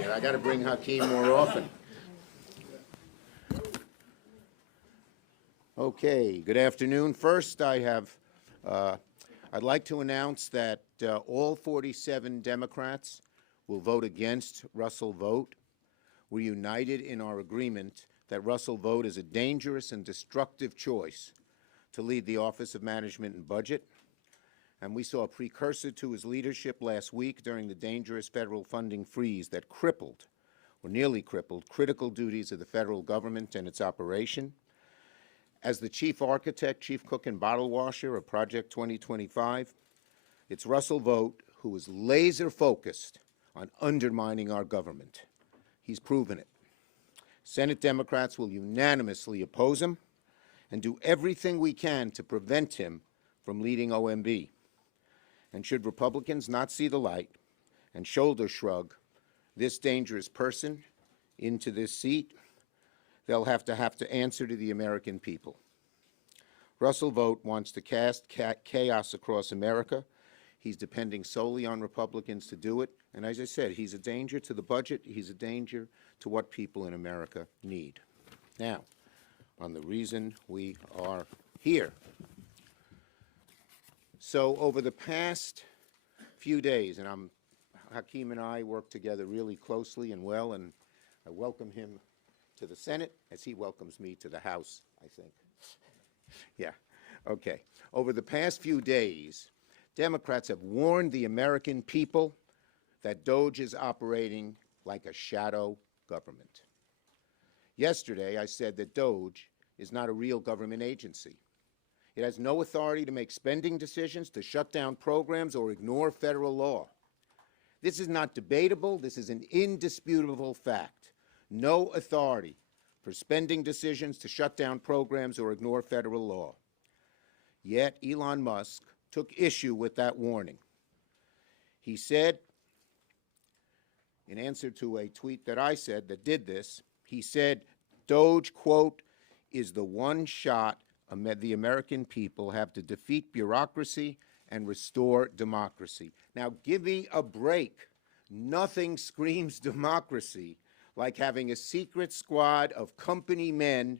Yeah, I got to bring Hakeem more often. Okay, good afternoon. First, I'd like to announce that all 47 Democrats will vote against Russell Vought. We're united in our agreement that Russell Vought is a dangerous and destructive choice to lead the Office of Management and Budget. And we saw a precursor to his leadership last week during the dangerous federal funding freeze that crippled, or nearly crippled, critical duties of the federal government and its operation. As the chief architect, chief cook, and bottle washer of Project 2025, it's Russell Vought who is laser focused on undermining our government. He's proven it. Senate Democrats will unanimously oppose him and do everything we can to prevent him from leading OMB. And should Republicans not see the light and shoulder shrug this dangerous person into this seat, they'll have to answer to the American people. Russell Vought wants to cast chaos across America. He's depending solely on Republicans to do it. And as I said, he's a danger to the budget. He's a danger to what people in America need. Now, on the reason we are here. So over the past few days, and Hakeem and I work together really closely and well, and I welcome him to the Senate as he welcomes me to the House, I think. Yeah, okay. Over the past few days, Democrats have warned the American people that DOGE is operating like a shadow government. Yesterday, I said that DOGE is not a real government agency. It has no authority to make spending decisions, to shut down programs, or ignore federal law. This is not debatable. This is an indisputable fact. No authority for spending decisions, to shut down programs, or ignore federal law. Yet Elon Musk took issue with that warning. He said, in answer to a tweet that I said that did this, he said, DOGE, quote, is the one shot the American people have to defeat bureaucracy and restore democracy. Now, give me a break. Nothing screams democracy like having a secret squad of company men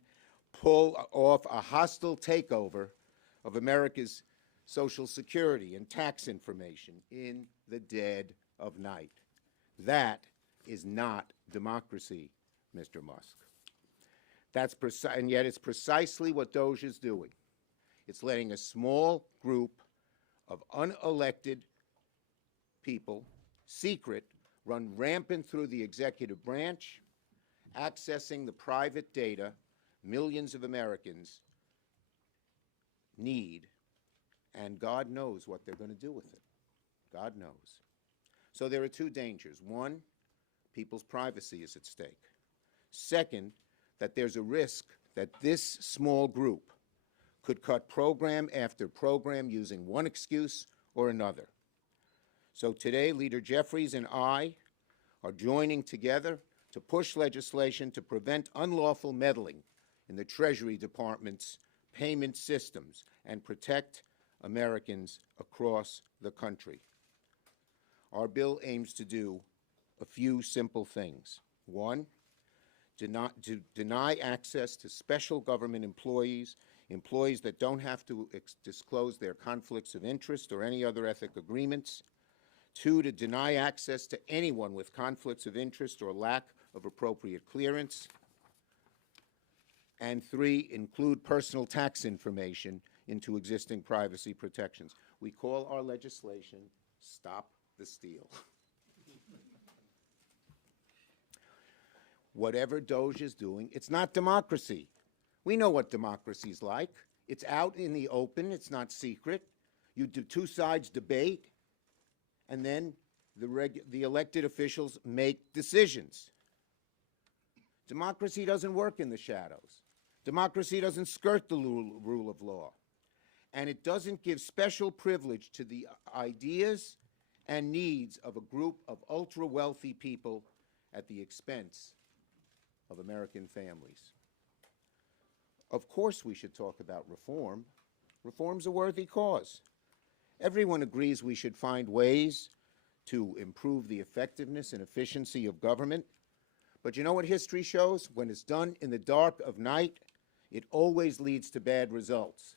pull off a hostile takeover of America's Social Security and tax information in the dead of night. That is not democracy, Mr. Musk. And yet it's precisely what DOGE is doing. It's letting a small group of unelected people, secret, run rampant through the executive branch, accessing the private data millions of Americans need, and God knows what they're going to do with it. God knows. So there are two dangers. One, people's privacy is at stake. Second, that there's a risk that this small group could cut program after program using one excuse or another. So today, Leader Jeffries and I are joining together to push legislation to prevent unlawful meddling in the Treasury Department's payment systems and protect Americans across the country. Our bill aims to do a few simple things. One, deny access to special government employees that don't have to disclose their conflicts of interest or any other ethic agreements. Two, to deny access to anyone with conflicts of interest or lack of appropriate clearance. And three, include personal tax information into existing privacy protections. We call our legislation Stop the Steal. Whatever DOGE is doing, it's not democracy. We know what democracy's like. It's out in the open. It's not secret. You do two sides debate, and then the elected officials make decisions. Democracy doesn't work in the shadows. Democracy doesn't skirt the rule of law. And it doesn't give special privilege to the ideas and needs of a group of ultra-wealthy people at the expense of American families. Of course we should talk about reform. Reform's a worthy cause. Everyone agrees we should find ways to improve the effectiveness and efficiency of government. But you know what history shows? When it's done in the dark of night, it always leads to bad results.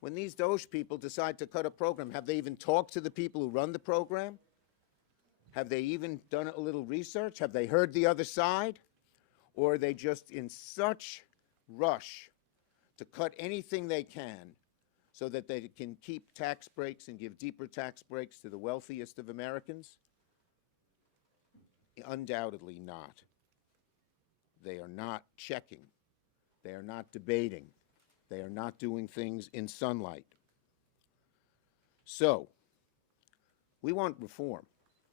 When these DOGE people decide to cut a program, have they even talked to the people who run the program? Have they even done a little research? Have they heard the other side? Or are they just in such rush to cut anything they can so that they can keep tax breaks and give deeper tax breaks to the wealthiest of Americans? Undoubtedly not. They are not checking. They are not debating. They are not doing things in sunlight. So, we want reform.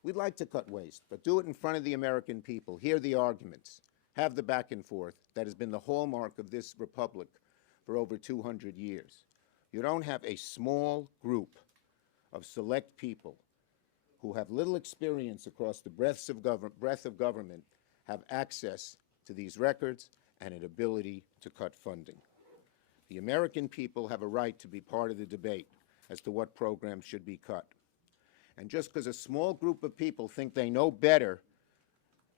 We'd like to cut waste, but do it in front of the American people. Hear the arguments. Have the back and forth that has been the hallmark of this republic for over 200 years. You don't have a small group of select people who have little experience across the breadth of government have access to these records and an ability to cut funding. The American people have a right to be part of the debate as to what programs should be cut. And just because a small group of people think they know better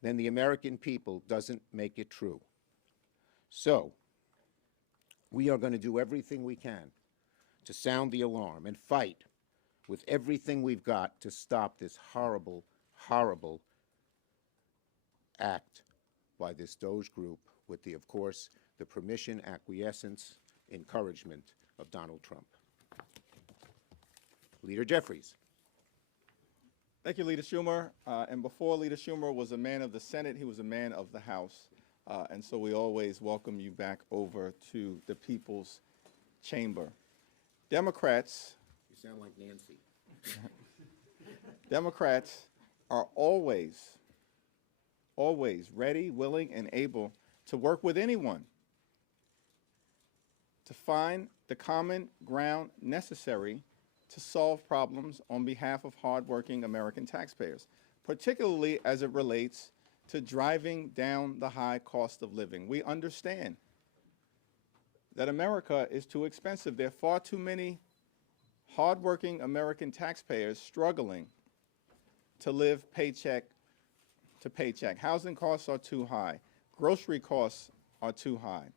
than the American people doesn't make it true. So, we are going to do everything we can to sound the alarm and fight with everything we've got to stop this horrible, horrible act by this DOGE group with the, of course, the permission, acquiescence, encouragement of Donald Trump. Leader Jeffries. Thank you, Leader Schumer. And before Leader Schumer was a man of the Senate, he was a man of the House. And so we always welcome you back over to the People's Chamber. Democrats. You sound like Nancy. Democrats are always ready, willing, and able to work with anyone to find the common ground necessary to solve problems on behalf of hardworking American taxpayers, particularly as it relates to driving down the high cost of living. We understand that America is too expensive. There are far too many hardworking American taxpayers struggling to live paycheck to paycheck. Housing costs are too high. Grocery costs are too high.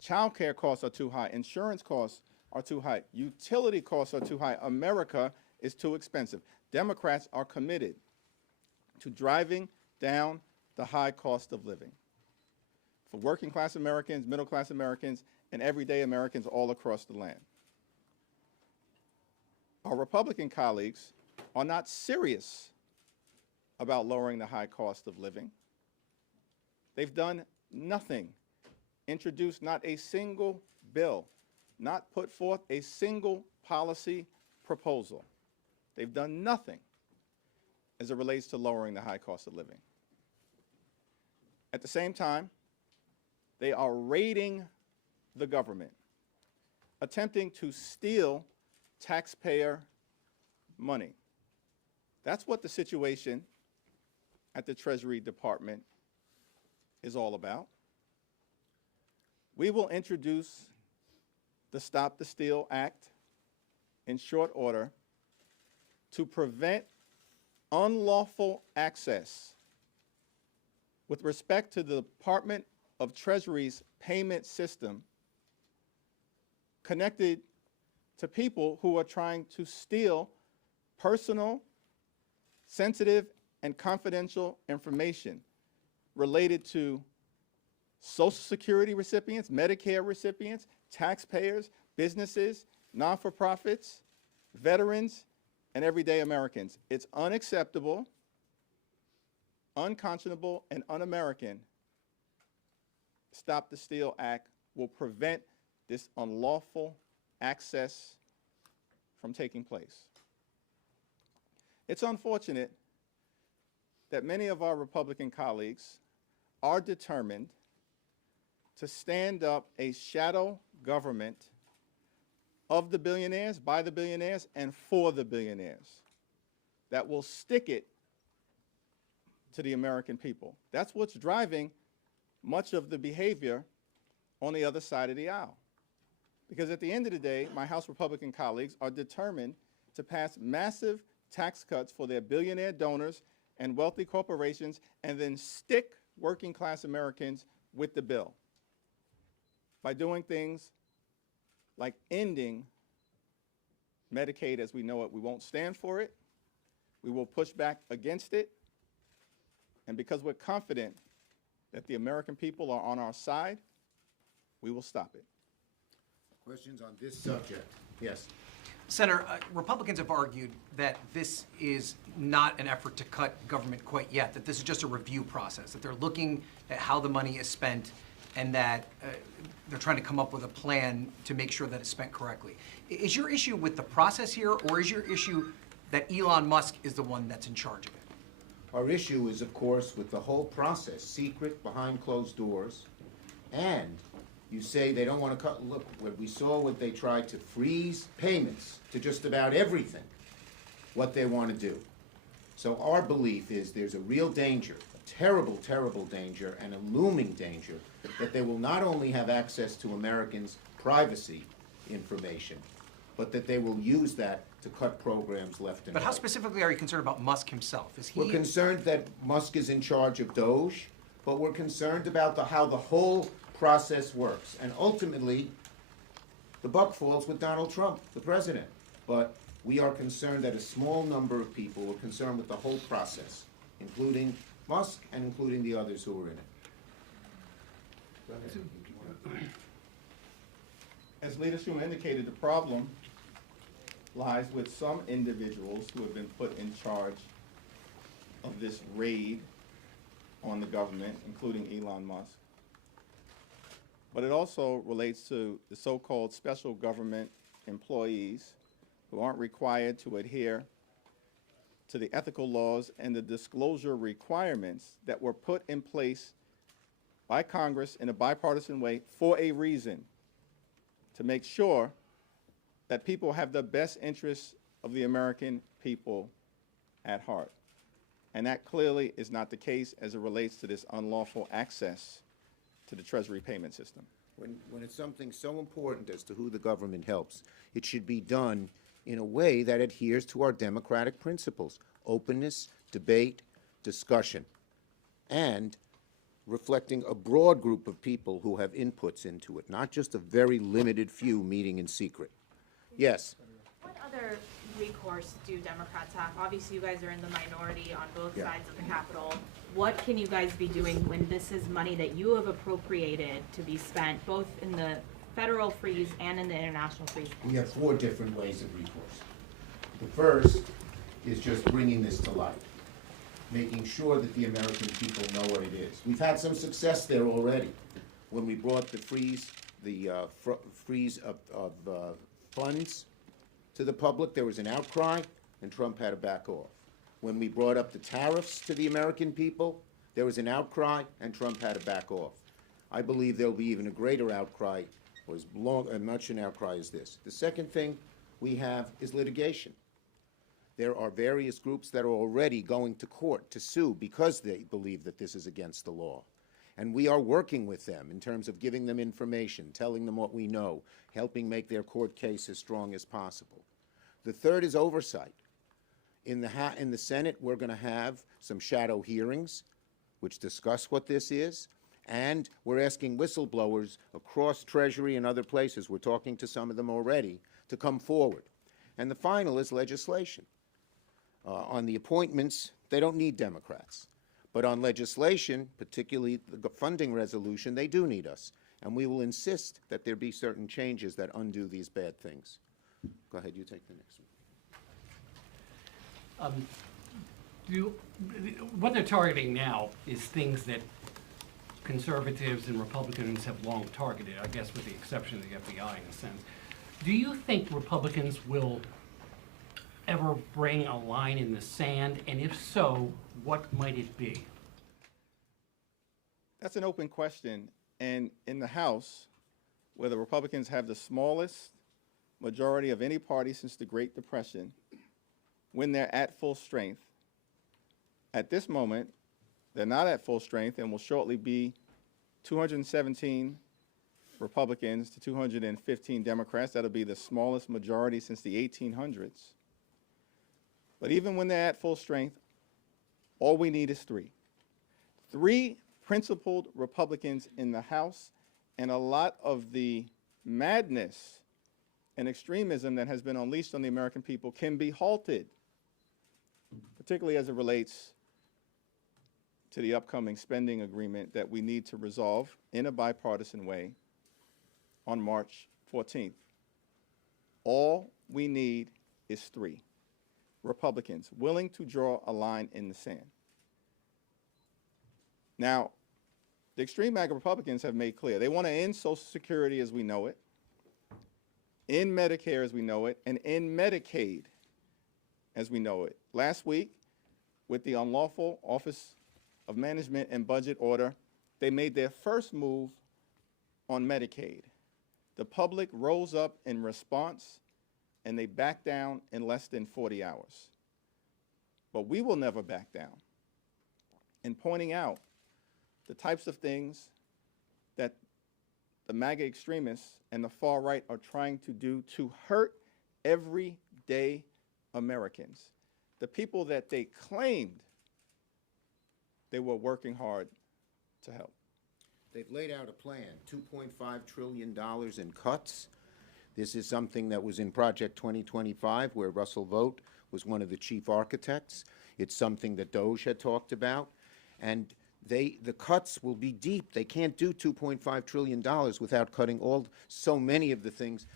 Child care costs are too high. Insurance costs are too high. Utility costs are too high. America is too expensive. Democrats are committed to driving down the high cost of living for working class Americans, middle class Americans, and everyday Americans all across the land. Our Republican colleagues are not serious about lowering the high cost of living. They've done nothing, introduced not a single bill, not put forth a single policy proposal. They've done nothing as it relates to lowering the high cost of living. At the same time, they are raiding the government, attempting to steal taxpayer money. That's what the situation at the Treasury Department is all about. We will introduce the Stop the Steal Act in short order to prevent unlawful access with respect to the Department of Treasury's payment system connected to people who are trying to steal personal, sensitive, and confidential information related to Social Security recipients, Medicare recipients, taxpayers, businesses, non-for-profits, veterans, and everyday Americans. It's unacceptable, unconscionable, and un-American. Stop the Steal Act will prevent this unlawful access from taking place. It's unfortunate that many of our Republican colleagues are determined to stand up a shadow government of the billionaires, by the billionaires, and for the billionaires that will stick it to the American people. That's what's driving much of the behavior on the other side of the aisle. Because at the end of the day, my House Republican colleagues are determined to pass massive tax cuts for their billionaire donors and wealthy corporations, and then stick working class Americans with the bill by doing things like ending Medicaid as we know it. We won't stand for it. We will push back against it. And because we're confident that the American people are on our side, we will stop it. Questions on this subject? Yes. Senator, Republicans have argued that this is not an effort to cut government quite yet, that this is just a review process, that they're looking at how the money is spent and that they're trying to come up with a plan to make sure that it's spent correctly. Is your issue with the process here, or is your issue that Elon Musk is the one that's in charge of it? Our issue is, of course, with the whole process, secret, behind closed doors, and you say they don't want to cut. Look, when we saw what they tried to freeze payments to just about everything, what they want to do. So our belief is there's a real danger, a terrible, terrible danger, and a looming danger that they will not only have access to Americans' privacy information, but that they will use that to cut programs left and right. But how specifically are you concerned about Musk himself? Is he? We're concerned that Musk is in charge of DOGE, but we're concerned about how the whole process works. And ultimately, the buck falls with Donald Trump, the president. But we are concerned that a small number of people are concerned with the whole process, including Musk and including the others who are in it. Go ahead. As Leader Schumer indicated, the problem lies with some individuals who have been put in charge of this raid on the government, including Elon Musk. But it also relates to the so-called special government employees who aren't required to adhere to the ethical laws and the disclosure requirements that were put in place by Congress in a bipartisan way for a reason, to make sure that people have the best interests of the American people at heart. And that clearly is not the case as it relates to this unlawful access to the Treasury payment system. When it's something so important as to who the government helps, it should be done in a way that adheres to our democratic principles: openness, debate, discussion, and reflecting a broad group of people who have inputs into it, not just a very limited few meeting in secret. Yes? What other recourse do Democrats have? Obviously, you guys are in the minority on both sides of the Capitol. What can you guys be doing when this is money that you have appropriated to be spent, both in the federal freeze and in the international freeze? We have 4 different ways of recourse. The first is just bringing this to light, making sure that the American people know what it is. We've had some success there already. When we brought the freeze of funds to the public, there was an outcry, and Trump had to back off. When we brought up the tariffs to the American people, there was an outcry, and Trump had to back off. I believe there'll be even a greater outcry, or as much an outcry as this. The second thing we have is litigation. There are various groups that are already going to court to sue because they believe that this is against the law. And we are working with them in terms of giving them information, telling them what we know, helping make their court case as strong as possible. The third is oversight. In the Senate, we're going to have some shadow hearings which discuss what this is, and we're asking whistleblowers across Treasury and other places, we're talking to some of them already, to come forward. And the final is legislation. On the appointments, they don't need Democrats. But on legislation, particularly the funding resolution, they do need us. And we will insist that there be certain changes that undo these bad things. Go ahead, you take the next one. What they're targeting now is things that conservatives and Republicans have long targeted, I guess with the exception of the FBI in a sense. Do you think Republicans will ever bring a line in the sand? And if so, what might it be? That's an open question. And in the House, where the Republicans have the smallest majority of any party since the Great Depression, when they're at full strength, at this moment, they're not at full strength and will shortly be 217 Republicans to 215 Democrats. That'll be the smallest majority since the 1800s. But even when they're at full strength, all we need is three. Three principled Republicans in the House, and a lot of the madness and extremism that has been unleashed on the American people can be halted, particularly as it relates to the upcoming spending agreement that we need to resolve in a bipartisan way on March 14th. All we need is three Republicans willing to draw a line in the sand. Now, the extreme MAGA Republicans have made clear they want to end Social Security as we know it, end Medicare as we know it, and end Medicaid as we know it. Last week, with the unlawful Office of Management and Budget order, they made their first move on Medicaid. The public rose up in response, and they backed down in less than 40 hours. But we will never back down in pointing out the types of things that the MAGA extremists and the far right are trying to do to hurt everyday Americans, the people that they claimed they were working hard to help. They've laid out a plan, $2.5 trillion in cuts. This is something that was in Project 2025, where Russell Vought was one of the chief architects. It's something that DOGE had talked about. And the cuts will be deep. They can't do $2.5 trillion without cutting so many of the things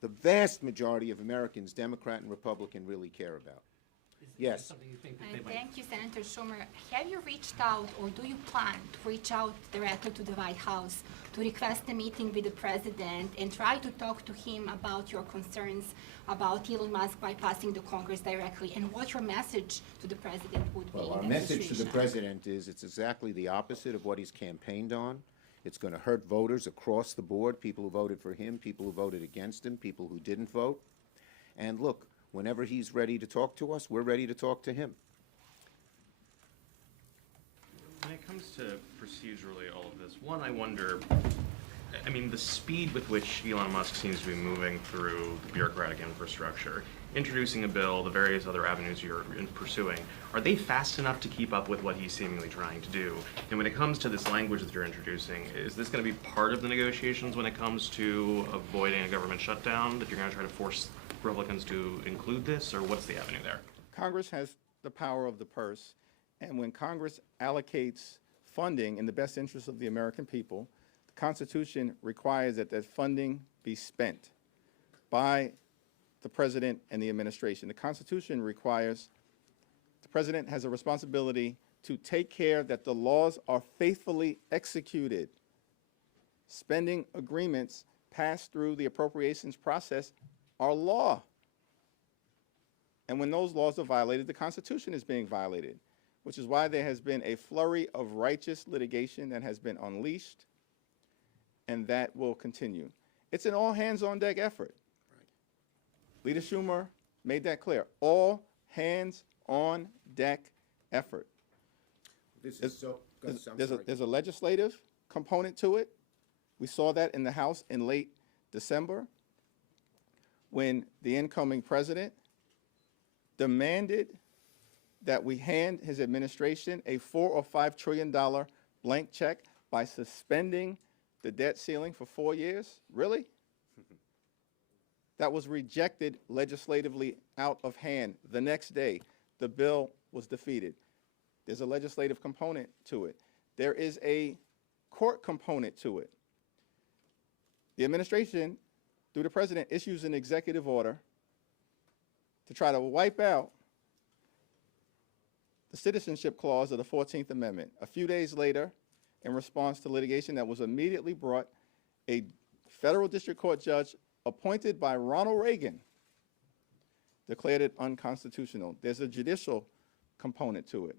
the vast majority of Americans, Democrat and Republican, really care about. Is that Yes. something you think that they might? Thank you, Senator Schumer. Have you reached out, or do you plan to reach out directly to the White House to request a meeting with the president and try to talk to him about your concerns about Elon Musk bypassing the Congress directly, and what your message to the president would be? Well, in our that message to the situation? president is it's exactly the opposite of what he's campaigned on. It's going to hurt voters across the board, people who voted for him, people who voted against him, people who didn't vote. And look, whenever he's ready to talk to us, we're ready to talk to him. When it comes to procedurally all of this, one, I wonder, I mean, the speed with which Elon Musk seems to be moving through the bureaucratic infrastructure, introducing a bill, the various other avenues you're pursuing, are they fast enough to keep up with what he's seemingly trying to do? And when it comes to this language that you're introducing, is this going to be part of the negotiations when it comes to avoiding a government shutdown, that you're going to try to force Republicans to include this, or what's the avenue there? Congress has the power of the purse, and when Congress allocates funding in the best interest of the American people, the Constitution requires that that funding be spent by the president and the administration. The Constitution requires the president has a responsibility to take care that the laws are faithfully executed. Spending agreements passed through the appropriations process are law. And when those laws are violated, the Constitution is being violated, which is why there has been a flurry of righteous litigation that has been unleashed, and that will continue. It's an all-hands-on-deck effort. Leader Schumer made that clear. All-hands-on-deck effort. This is so, I'm sorry. There's a legislative component to it. We saw that in the House in late December, when the incoming president demanded that we hand his administration a $4 or $5 trillion blank check by suspending the debt ceiling for 4 years. Really? That was rejected legislatively out of hand. The next day, the bill was defeated. There's a legislative component to it. There is a court component to it. The administration, through the president, issues an executive order to try to wipe out the citizenship clause of the 14th Amendment. A few days later, in response to litigation that was immediately brought, a federal district court judge appointed by Ronald Reagan declared it unconstitutional. There's a judicial component to it.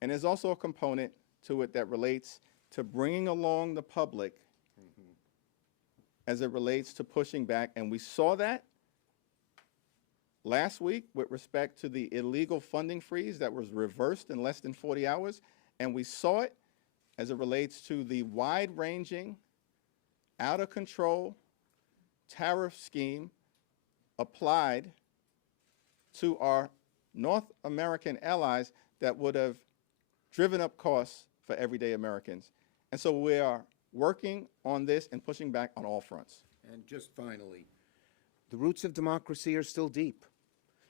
And there's also a component to it that relates to bringing along the public as it relates to pushing back. And we saw that last week with respect to the illegal funding freeze that was reversed in less than 40 hours. And we saw it as it relates to the wide-ranging, out-of-control tariff scheme applied to our North American allies that would have driven up costs for everyday Americans. And so we are working on this and pushing back on all fronts. And just finally, the roots of democracy are still deep.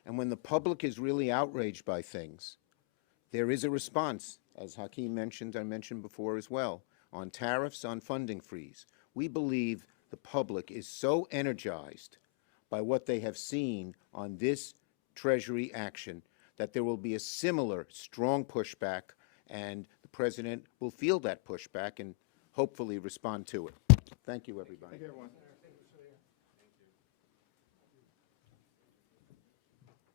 And when the public is really outraged by things, there is a response, as Hakeem mentioned, I mentioned before as well, on tariffs, on funding freeze. We believe the public is so energized by what they have seen on this Treasury action that there will be a similar strong pushback, and the President will feel that pushback and hopefully respond to it. Thank you, everybody. Thank you, everyone.